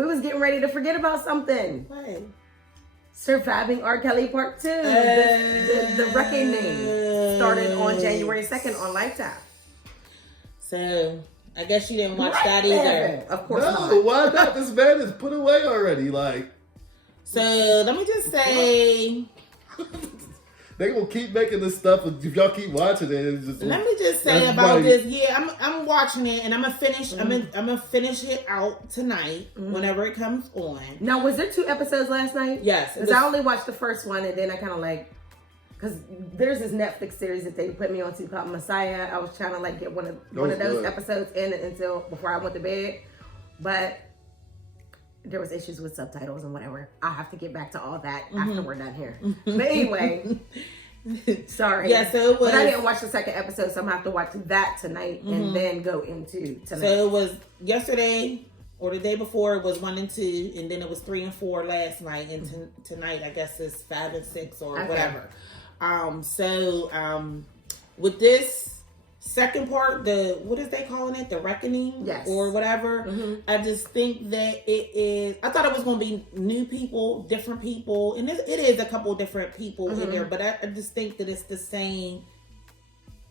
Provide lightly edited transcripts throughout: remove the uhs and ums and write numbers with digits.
we was getting ready to forget about something. What? Surviving R. Kelly Part 2. The reckoning started on January 2nd on Lifetime. So, I guess you didn't watch that either. Of course No, not. why not? This man is put away already. Like, so let me just say, they gonna keep making this stuff if y'all keep watching it. It's just, let me just say about this. Yeah, I'm watching it, and I'm gonna finish. I'm gonna finish it out tonight whenever it comes on. Now, was there 2 episodes last night? Yes, Because I only watched the first one, and then I kind of like, because there's this Netflix series that they put me on to called Messiah. I was trying to like get one of those episodes in until before I went to bed, but there was issues with subtitles and whatever. I'll have to get back to all that after we're done here. But anyway, sorry. Yeah, so it was. But I didn't watch the second episode, so I'm gonna have to watch that tonight and then go into tonight. So it was yesterday or the day before. It was 1 and 2, and then it was 3 and 4 last night, and tonight I guess it's 5 and 6 or whatever. With this second part, what is they calling it? The reckoning? Yes. Or whatever. I just think that it is, I thought it was going to be new people, different people. And it is a couple different people in there, but I just think that it's the same,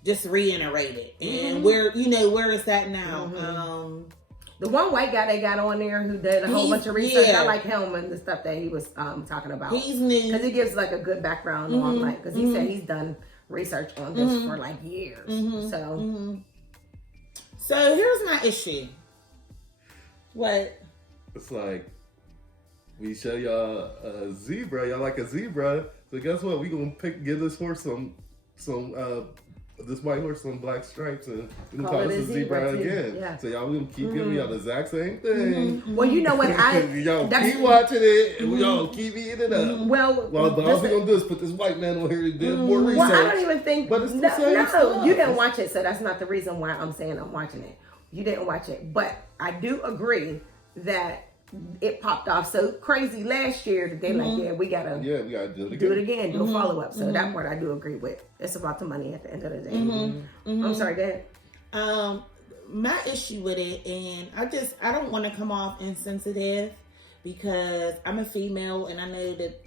just reiterated. And where it's at now. The one white guy they got on there who did a whole bunch of research. I like him and the stuff that he was talking about. He's new. Because he gives like a good background on like, because he said he's done research on this for like years. So here's my issue. What? it's like, we show y'all a zebra. Y'all like a zebra. So guess what? We gonna give this horse this white horse some black stripes, and we gonna call this a zebra again. Yeah. So y'all gonna keep giving y'all the exact same thing. Well, you know what? Y'all keep watching it, and we all keep eating it up. Well, all we gonna do is put this white man on here and do more research. Well, I don't even think. But it's the same no, stuff. you didn't watch it, so that's not the reason why I'm saying I'm watching it. You didn't watch it, but I do agree that it popped off so crazy last year that they like, we gotta do it again, do a follow up. So that part I do agree with. It's about the money at the end of the day. I'm sorry, Dad. My issue with it, and I don't want to come off insensitive because I'm a female, and I know that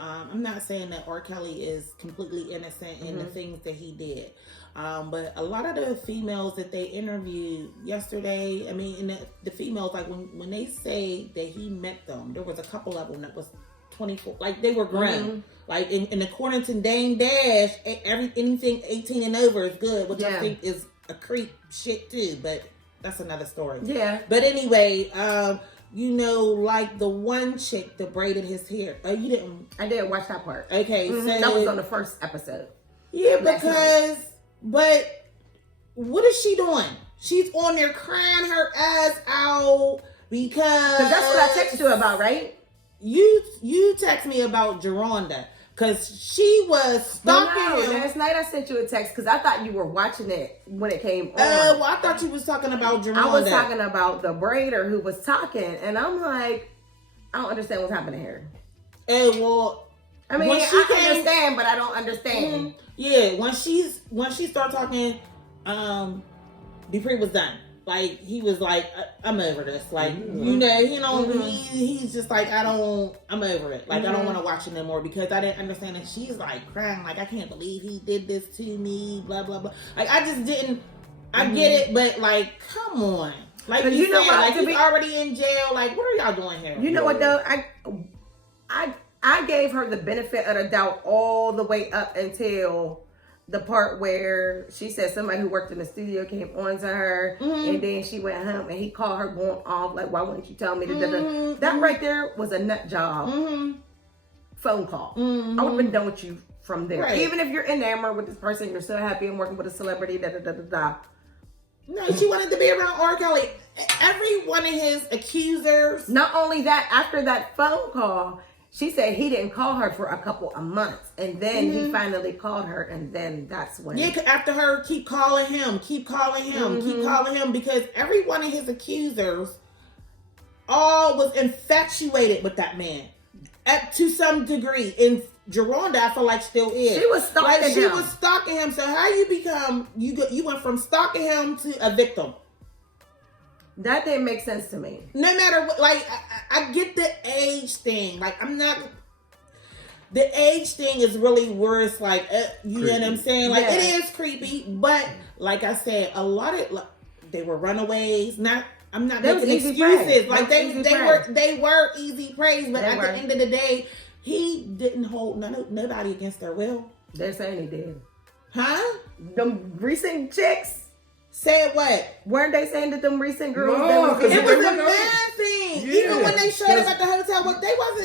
I'm not saying that R. Kelly is completely innocent in the things that he did. But a lot of the females that they interviewed yesterday, I mean, and the females, like when they say that he met them, there was a couple of them that was 24, like they were grown. Like in according to Dame Dash, anything 18 and over is good, which I think is a creep shit too, but that's another story. Yeah. But anyway, like the one chick that braided his hair. Oh, you didn't? I didn't watch that part. Okay, so that was on the first episode. Yeah, but what is she doing? She's on there crying her ass out because that's what I texted you about, right? You text me about Geronda because she was stalking him. Last night I sent you a text because I thought you were watching it when it came on. Well, I thought you was talking about Geronda. I was talking about the braider who was talking, and I'm like, I don't understand what's happening here. Well, I mean, I understand, but I don't understand. Yeah, when she started talking, Dupree was done. Like, he was like, I'm over this. Like, he's just like, I'm over it. Like, I don't want to watch it anymore because I didn't understand that she's like crying. Like, I can't believe he did this to me, blah, blah, blah. Like, I just didn't, I get it, but like, come on. Like, you know what? Like, he's already in jail. Like, what are y'all doing here? You know what, though? I gave her the benefit of the doubt all the way up until the part where she said somebody who worked in the studio came on to her, and then she went home and he called her going off like, why wouldn't you tell me? That right there was a nut job phone call. I would have been done with you from there. Right. Even if you're enamored with this person, you're so happy and working with a celebrity, No, she wanted to be around R. Kelly. Every one of his accusers. Not only that, after that phone call, she said he didn't call her for a couple of months. And then he finally called her. And then that's when... Yeah, after her, keep calling him, because every one of his accusers all was infatuated with that man. To some degree. And Geronda, I feel like, still is. She was stalking him. She was stalking him. So how you went from stalking him to a victim? That didn't make sense to me. No matter what, like, I get the age thing. Like, I'm not. The age thing is really worse. Like, you know what I'm saying? Like, it is creepy, but like I said, a lot of they were runaways. I'm not making excuses. Like they were easy praise, but at the end of the day, he didn't hold nobody against their will. They're saying he did. Huh? Them recent chicks. Said what? Weren't they saying that them recent girls? No, it was a man thing. Yeah, even when they showed up at the hotel,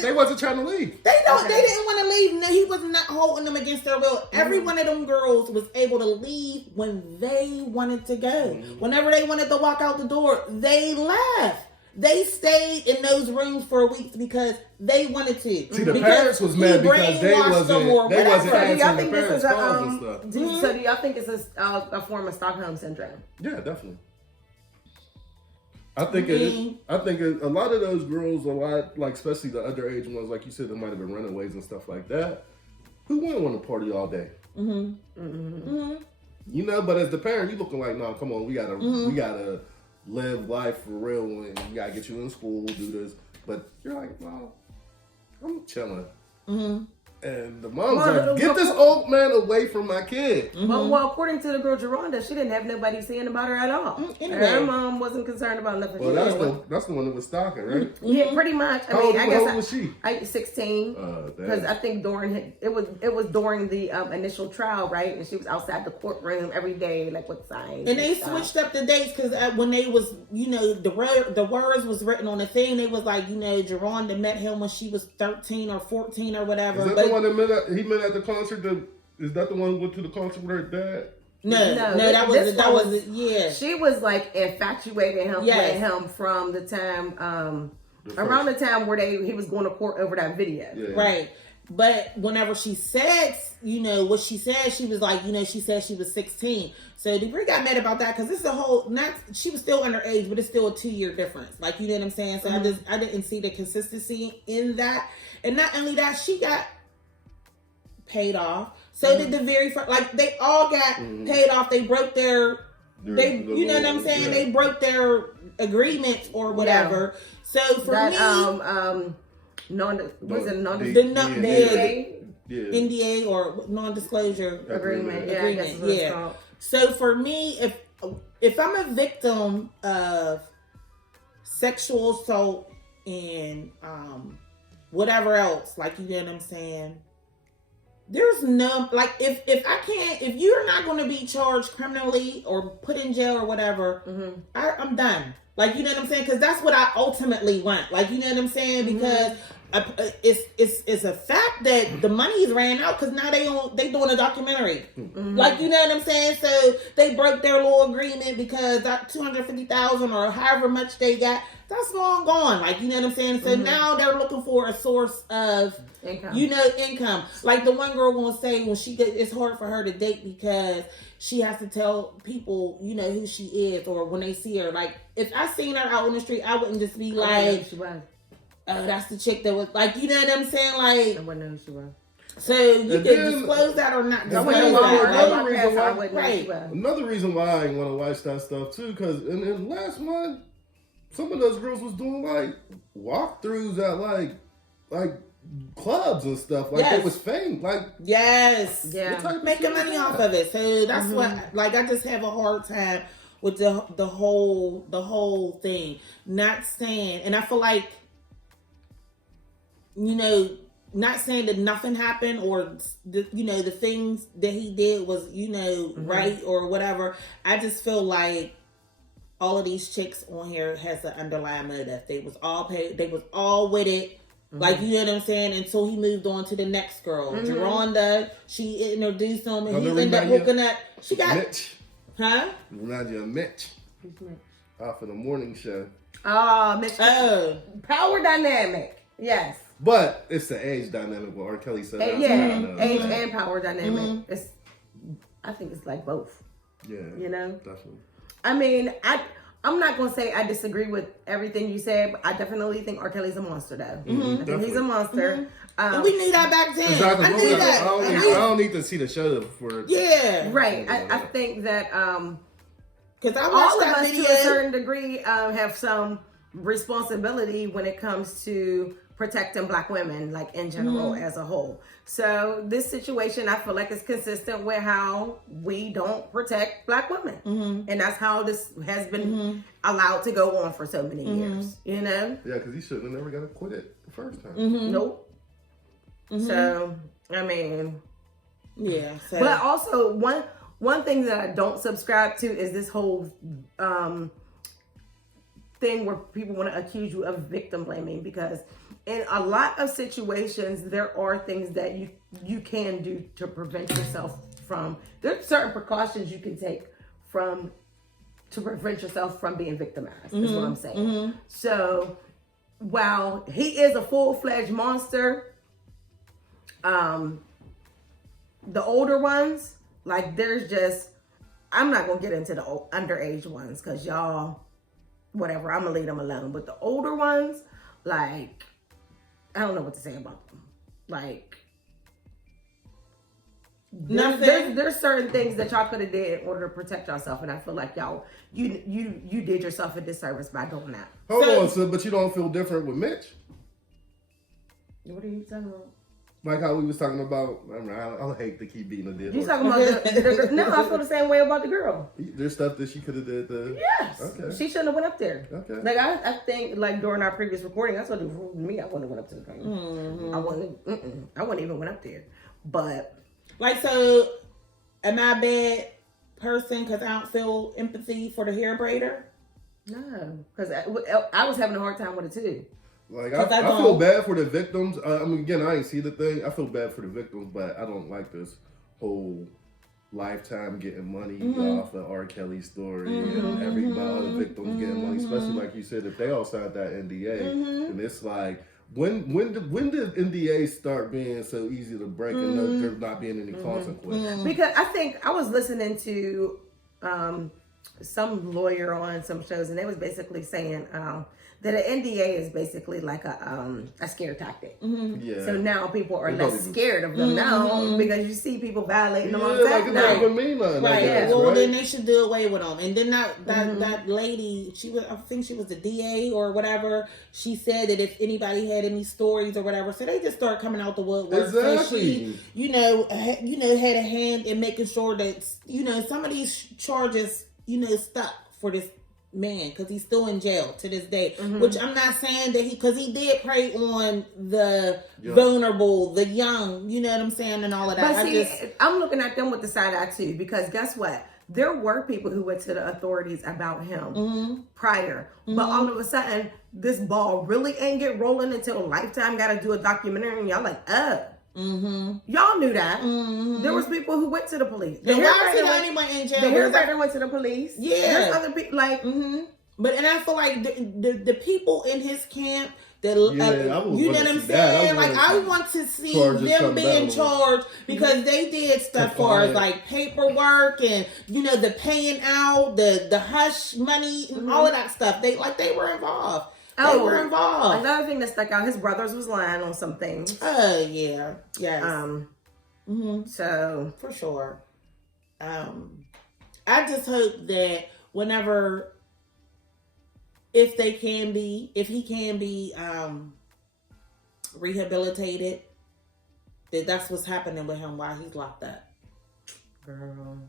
they wasn't trying to leave. They didn't want to leave. No, he was not holding them against their will. Every one of them girls was able to leave when they wanted to go. Whenever they wanted to walk out the door, they left. They stayed in those rooms for weeks because they wanted to. See, the parents was mad because they wasn't answering the parents' calls and stuff. So do y'all think it's a form of Stockholm syndrome? Yeah, definitely. I think a lot of those girls, like especially the underage ones, like you said, they might have been runaways and stuff like that. Who wouldn't want to party all day? You know, but as the parent, you looking like, no, come on, we gotta live life for real, and we gotta get you in school, do this. But you're like, no, I'm chilling. And the mom's like, get this old man away from my kid. Well, according to the girl Geronda, she didn't have nobody saying about her at all. Anyway. Her mom wasn't concerned about nothing. Well, that's the one that was stalking, right? Yeah, pretty much. How old was she? 16. Because I think it was during the initial trial, right? And she was outside the courtroom every day, like with signs. And they switched up the dates because when they was, you know, the words was written on the thing. They was like, you know, Geronda met him when she was 13 or 14 or whatever. Is that the one that he met at the concert? Is that the one who went to the concert with her dad? No, that was yeah. She was like infatuated with him from the time around the time where he was going to court over that video. Yeah. Right. But whenever she said, you know, what she said, she was like, you know, she said she was 16. So Debris got mad about that because this is a whole, she was still underage, but it's still a 2-year difference. Like, you know what I'm saying? So I didn't see the consistency in that. And not only that, she got paid off. So did the very first, like, they all got paid off. They broke you know what I'm saying? Yeah. They broke their agreements or whatever. Yeah. So for me, NDA or non-disclosure agreement. Yeah, I guess is what it's called. So for me, if I'm a victim of sexual assault and whatever else, like, you know what I'm saying, there's no, like, if you're not going to be charged criminally or put in jail or whatever, I'm done. Like, you know what I'm saying? Because that's what I ultimately want. Like, you know what I'm saying? Because it's a fact that the money's ran out because now they doing a documentary. Like, you know what I'm saying? So they broke their little agreement because that $250,000 or however much they got, that's long gone. Like, you know what I'm saying? So now they're looking for a source of income. You know, income. Like the one girl gonna say when it's hard for her to date because she has to tell people, you know, who she is or when they see her. Like, if I seen her out on the street, I wouldn't just be like, oh, that's the chick that was, like, you know what I'm saying? Like, I wouldn't know who she was. So you can disclose that or not disclose that. Another reason why I want to watch that stuff too, because in last month, some of those girls was doing like walkthroughs at like clubs and stuff. Like it was fame. Like making money off of it. So that's what, like, I just have a hard time with the whole thing. Not saying, and I feel like, you know, not saying that nothing happened or you know the things that he did was, you know, right or whatever. I just feel like all of these chicks on here has an underlying motive. They was all paid. They was all with it. Like, you know what I'm saying? Until he moved on to the next girl. Geronda, she introduced him and he ended up hooking up. She got Mitch. Huh? Remind you of Mitch. Who's Mitch? Off of the morning show. Oh, Mitch. Oh. Power dynamic. Yes. But it's the age dynamic what R. Kelly said. Age and power dynamic. I think it's like both. Yeah. You know? Definitely. I mean, I'm not going to say I disagree with everything you said, but I definitely think R. Kelly's a monster, though. I think he's a monster. We knew that back then. Exactly. I knew that. I don't need to see the show for... Yeah. Right. I think that Because I all watched of that us video. to a certain degree have some responsibility have some responsibility when it comes to protecting Black women, like in general as a whole. So this situation, I feel like, is consistent with how we don't protect Black women, and that's how this has been allowed to go on for so many years. You know? Yeah, because he shouldn't have never got acquitted the first time. Nope. So I mean, Yeah. So. but also one thing that I don't subscribe to is this whole thing where people want to accuse you of victim blaming, because in a lot of situations there are things that you can do to prevent yourself from. There's certain precautions you can take to prevent yourself from being victimized. Is what I'm saying. So while he is a full-fledged monster, the older ones, like, there's just, I'm not gonna get into the underage ones because y'all, whatever, I'm gonna leave them alone. But the older ones, like, I don't know what to say about them. Like, there's certain things that y'all could have did in order to protect yourself, and I feel like y'all, you did yourself a disservice by doing that. Hold on, so, but you don't feel different with Mitch? What are you talking about? Like how we was talking about, I hate to keep beating a dead You horse. talking about the no, I feel the same way about the girl. There's stuff that she could have did. Yes. Okay. She shouldn't have went up there. Okay. Like, I think, like, during our previous recording, that's what it was me. I wouldn't have went up to the thing. I wouldn't even went up there. But, like, so, am I a bad person because I don't feel empathy for the hair braider? no. Because I was having a hard time with it, too. Like, I feel bad for the victims. I mean, again, I ain't see the thing. I feel bad for the victims, but I don't like this whole Lifetime getting money off of R. Kelly's story and every other victims getting money, especially like you said, if they all signed that NDA, and it's like, when did NDAs start being so easy to break and there not being any consequence? Because I think I was listening to some lawyer on some shows, and they was basically saying that an NDA is basically like a scare tactic. Yeah. So now people are less scared of them now because you see people violating them all the like time. it don't even mean nothing. Right. Guess, Well, right? then they should do away with them. And then that lady, I think she was the DA or whatever. She said that if anybody had any stories or whatever, so they just start coming out the woodwork. Exactly. So she, had a hand in making sure that some of these charges, stuck for this man, because he's still in jail to this day. Which I'm not saying that because he did prey on the vulnerable, the young, you know what I'm saying, and all of that. But see, I'm looking at them with the side eye too, because guess what? There were people who went to the authorities about him prior, but all of a sudden, this ball really ain't get rolling until Lifetime got to do a documentary, and y'all like, y'all knew that. There was people who went to the police. Then why is he the only one in jail? The hair braider went to the police. Yeah. There's other people like. But and I feel like the people in his camp that I was you know gonna what I'm see that. saying? Like I want to see charges them come being down. charged because they did stuff for us like paperwork and the paying out, the hush money and all of that stuff. They were involved. They were involved. Another thing that stuck out, his brothers was lying on some things. Yeah. Yes. So for sure. I just hope that whenever, if he can be rehabilitated, that's what's happening with him while he's locked up. Girl,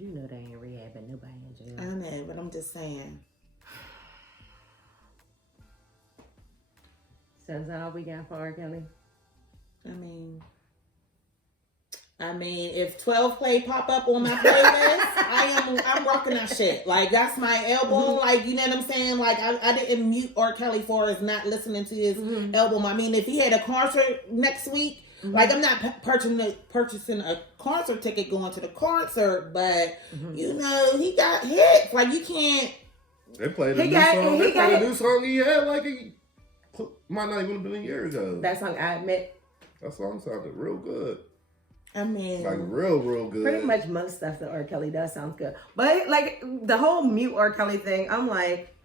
you know they ain't rehabbing nobody in jail. I know, but I'm just saying. So is that all we got for R. Kelly? I mean, if 12 play pop up on my playlist, I'm rocking that shit. Like that's my album. Like you know what I'm saying. Like I didn't mute R. Kelly for us not listening to his album. I mean, if he had a concert next week, like I'm not purchasing a concert ticket going to the concert, but he got hits. Like you can't. They played a new song. They played a new song he had like might not even have been a year ago. That song, I admit. That song sounded real good. I mean, like real good. Pretty much most stuff that R. Kelly does sounds good. But like the whole mute R. Kelly thing, I'm like,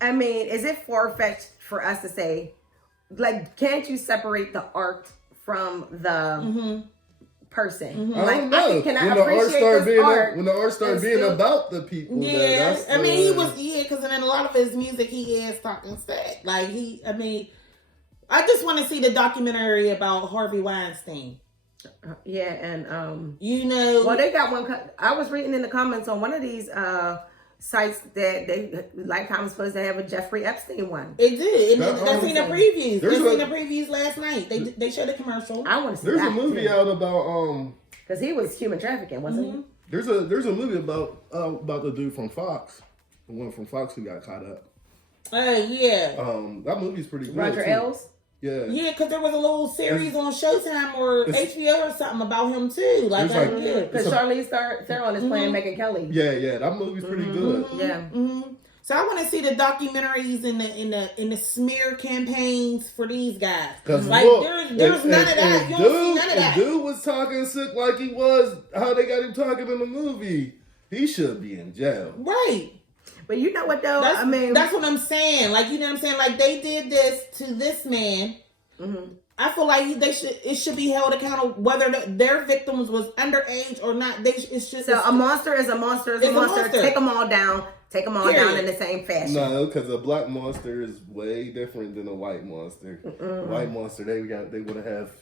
I mean, is it far-fetched for us to say, like, can't you separate the art from the person. I Like, don't know. can I when the art appreciate started this being art? when the art started and being still- about the people, Yeah, that's I mean, he was because in a lot of his music, he is talking sick. Like I just want to see the documentary about Harvey Weinstein. Yeah, and You know, well, they got one. I was reading in the comments on one of these sites that they Lifetime was supposed to have a Jeffrey Epstein one. it did. And That, I seen the previews. I there's seen a- the previews last night. They showed a commercial. I want to see There's that a movie out about because he was human trafficking, wasn't he? There's a movie about the dude from Fox, the one from Fox who got caught up. Oh yeah. That movie's pretty good. Roger too. Ailes. Yeah. Yeah, because there was a little series on Showtime or HBO or something about him too. Like, There's like- yeah. Because Charlize Theron is playing Megyn Kelly. Yeah, that movie's pretty good. Yeah. So I want to see the documentaries and the smear campaigns for these guys. Cause Like look, there's none of that. You don't see none of If that. dude was talking sick like he was, how they got him talking in the movie, he should be in jail. Right. But you know what though? That's what I'm saying. Like, you know what I'm saying? Like, they did this to this man. I feel like it should be held accountable whether their victims was underage or not. a monster is a monster is a monster. Take them all down. Take them all down in the same fashion. No, because a black monster is way different than a white monster. A white monster, they would have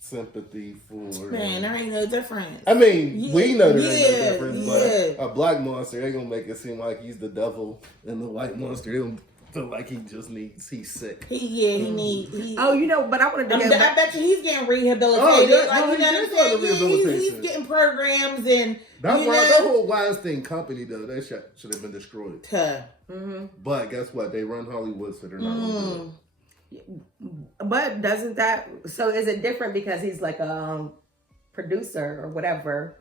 sympathy for. Man, there ain't no difference. I mean, we know there ain't no difference, yeah. but a black monster, they gonna make it seem like he's the devil, and the white monster, they gonna feel like he's sick. Oh, you know, but I wanted to I bet you he's getting rehabilitated. Oh, yeah, like, no, you know he's what I'm saying? rehabilitation. He's getting programs and That whole Weinstein company, though, that should have been destroyed. But guess what? They run Hollywood, so they're not gonna do it. But doesn't that? So is it different because he's like a producer or whatever,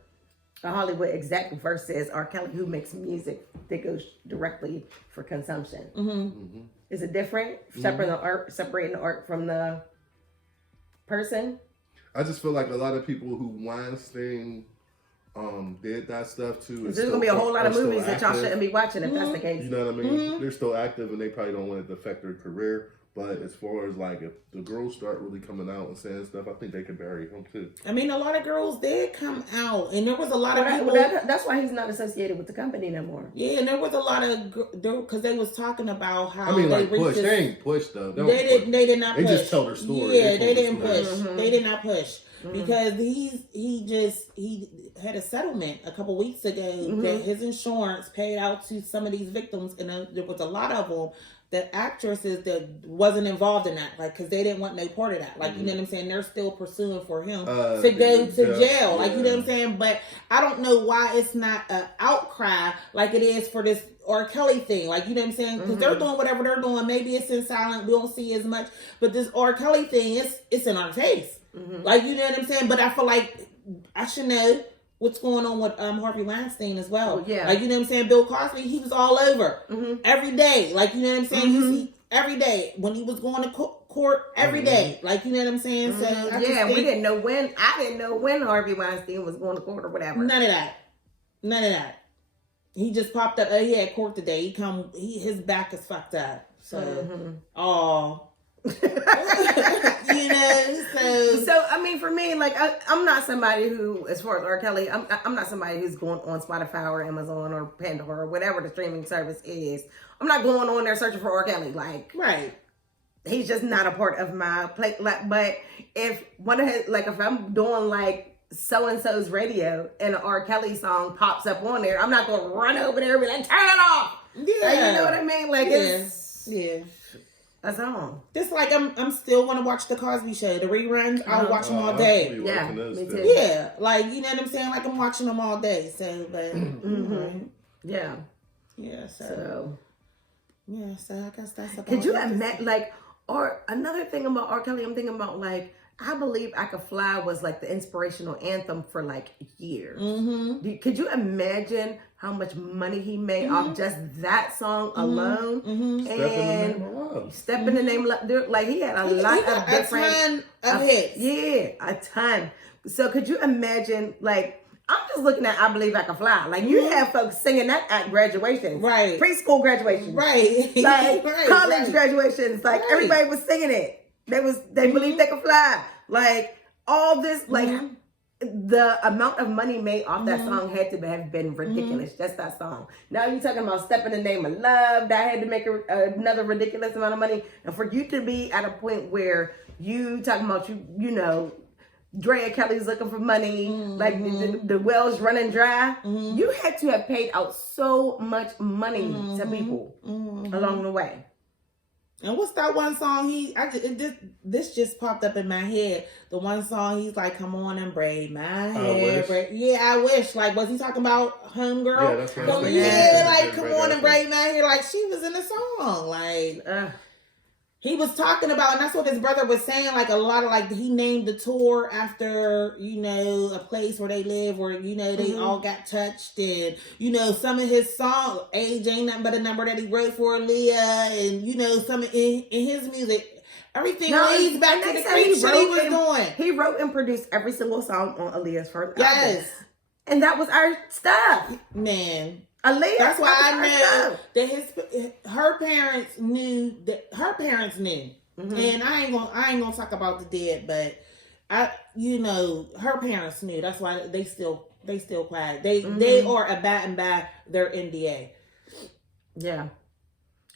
a Hollywood exec versus R. Kelly who makes music that goes directly for consumption? Is it different? Separating the art from the person? I just feel like a lot of people who Weinstein did that stuff too. There's gonna be a whole lot of movies that y'all shouldn't be watching if that's the case. You know what I mean? They're still active and they probably don't want it to affect their career. But as far as like if the girls start really coming out and saying stuff, I think they can bury him too. I mean, a lot of girls did come out, and there was a lot of people. That's why he's not associated with the company no more. Yeah, and there was a lot of because they was talking about how I mean, they like push. this, They ain't push though. They did not. They push. just tell their story. Yeah, they didn't push. Mm-hmm. They did not push because he had a settlement a couple weeks ago that his insurance paid out to some of these victims, and there was a lot of them. The actresses that wasn't involved in that, like, because they didn't want no part of that. Like, you know what I'm saying? They're still pursuing for him to go to jail. Like, you know what I'm saying? But I don't know why it's not an outcry like it is for this R. Kelly thing. Like, you know what I'm saying? Because they're doing whatever they're doing. Maybe it's in silent. We don't see as much. But this R. Kelly thing, it's in our face. Like, you know what I'm saying? But I feel like I should know what's going on with Harvey Weinstein as well. Yeah. Like, you know what I'm saying? Bill Cosby, he was all over every day. Like, you know what I'm saying? Every day. When he was going to court, every day. Like, you know what I'm saying? So we didn't know when. I didn't know when Harvey Weinstein was going to court or whatever. None of that. He just popped up. He had court today. His back is fucked up. So, you know, so I mean, for me, like I'm not somebody who, as far as R. Kelly, I'm not somebody who's going on Spotify or Amazon or Pandora or whatever the streaming service is. I'm not going on there searching for R. Kelly. Like, right. He's just not a part of my play. Like, but if one of his, like, if I'm doing like so and so's radio and an R. Kelly song pops up on there, I'm not going to run over there and be like, turn it off. Yeah, like, you know what I mean. Like, it's a song. Just like I'm still want to watch the Cosby Show, the reruns. I'll watch them all day. Yeah, me too. Yeah, like, you know what I'm saying. Like, I'm watching them all day. So, but yeah. So I guess that's about. Could you imagine, like, or another thing about R. Kelly? I'm thinking about, like, I Believe I Could Fly was like the inspirational anthem for like years. Could you imagine how much money he made off just that song alone? And Step in the Name of Love. Like, he had a lot of different. A ton of hits. Yeah, a ton. So could you imagine, like, I'm just looking at I Believe I Can Fly. Like, you have folks singing that at graduation. Right. Preschool graduation. Right. Like, college graduations. Like, everybody was singing it. They believed they could fly. Like, all this, like, the amount of money made off that song had to have been ridiculous. Just that song. Now you're talking about Step in the Name of Love. That had to make another ridiculous amount of money. And for you to be at a point where you talking about you know, Drea Kelly's looking for money, like the well's running dry. You had to have paid out so much money to people along the way. And what's that one song this just popped up in my head. The one song he's like, "Come on and braid my hair." Yeah, I wish. Like, was he talking about homegirl? Yeah, that's what I was Yeah, like, "Come on and braid my hair." Like, she was in the song. Like, he was talking about, and that's what his brother was saying, like, a lot of, like, he named the tour after, you know, a place where they live, where, you know, they all got touched, and, you know, some of his songs, Age Ain't Nothing But a Number, that he wrote for Aaliyah, and, you know, some in his music, everything leads back to the creep shit he was doing. He wrote and produced every single song on Aaliyah's first album. Yes. And that was our stuff. Man. Aaliyah, that's why I know that her parents knew and I ain't gonna talk about the dead, but her parents knew. That's why they still quiet. They are abiding by their NDA. Yeah,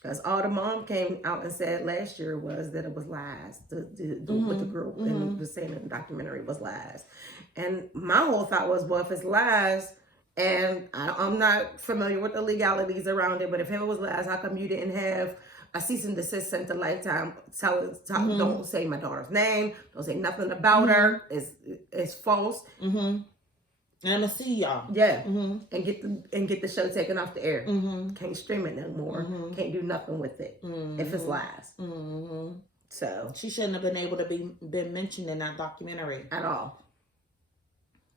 because all the mom came out and said last year was that it was lies. What the girl and was saying in the documentary was lies, and my whole thought was, well, if it's lies. And I'm not familiar with the legalities around it, but if it was lies, how come you didn't have a cease and desist sent to Lifetime? Don't say my daughter's name. Don't say nothing about her. It's false. And I'm gonna see y'all. Yeah, and get the show taken off the air. Can't stream it no more. Can't do nothing with it if it's lies. So she shouldn't have been able to been mentioned in that documentary at all.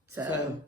So